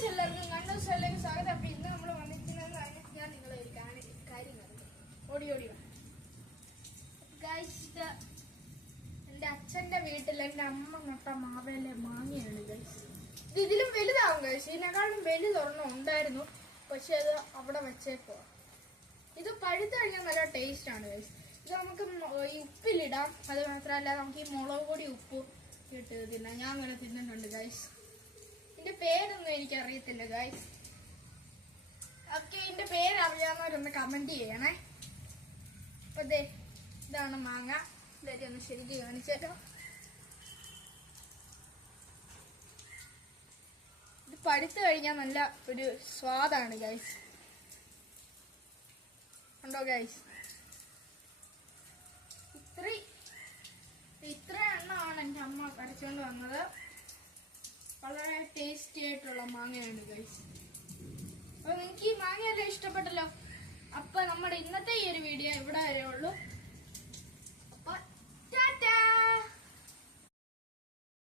Guys എല്ലാവർക്കും കണ്ണൂർ സ്റ്റൈലിലേക്ക് സ്വാഗതം. അപ്പൊ ഇന്ന് നമ്മൾ വന്നിരിക്കുന്നത് ഞാൻ നിങ്ങളെ ഒരു കാര്യം പറഞ്ഞു ഓടി ഗൈസ്. എന്റെ അച്ഛന്റെ വീട്ടിൽ എന്റെ അമ്മ നട്ട മാവേലെ മാങ്ങയാണ് ഗൈസ്. ഇത് ഇതിലും വലുതാവും ഗൈസ്. ഇതിനേക്കാളും വലുതൊരെണ്ണം ഉണ്ടായിരുന്നു, പക്ഷെ അത് അവിടെ വെച്ചേക്കോ. ഇത് പഴുത്ത് കഴിഞ്ഞാൽ നല്ല ടേസ്റ്റ് ആണ് ഗൈസ്. ഇത് നമുക്ക് ഈ ഉപ്പിലിടാം. അത് മാത്രമല്ല നമുക്ക് ഈ മുളക് പൊടി ഉപ്പ് ഇട്ട് തിന്നാം. ഞാൻ അങ്ങനെ തിന്നിട്ടുണ്ട് ഗൈസ്. ഇതിന്റെ പേരൊന്നും എനിക്ക് അറിയത്തില്ല ഗൈസ്. ഓക്കെ, ഇതിന്റെ പേര് അറിയാവുന്നവരൊന്ന് കമന്റ് ചെയ്യണേ. അപ്പൊ ഇതാണ് മാങ്ങ. ഇതൊക്കെ ഒന്ന് ശരിക്കും കാണിച്ചേക്കാം. ഇത് പഴുത്ത് കഴിഞ്ഞാൽ നല്ല ഒരു സ്വാദാണ് ഗൈസ്. ഉണ്ടോ ഗൈസ്? ഇത്ര എണ്ണമാണ് എൻ്റെ അമ്മ കടിച്ചുകൊണ്ട് വന്നത്. വളരെ ടേസ്റ്റി ആയിട്ടുള്ള മാങ്ങയാണ് ഗൈസ്. അപ്പൊ നിങ്ങൾക്ക് ഈ മാങ്ങയെല്ലാം ഇഷ്ടപ്പെട്ടല്ലോ. അപ്പൊ നമ്മുടെ ഇന്നത്തെ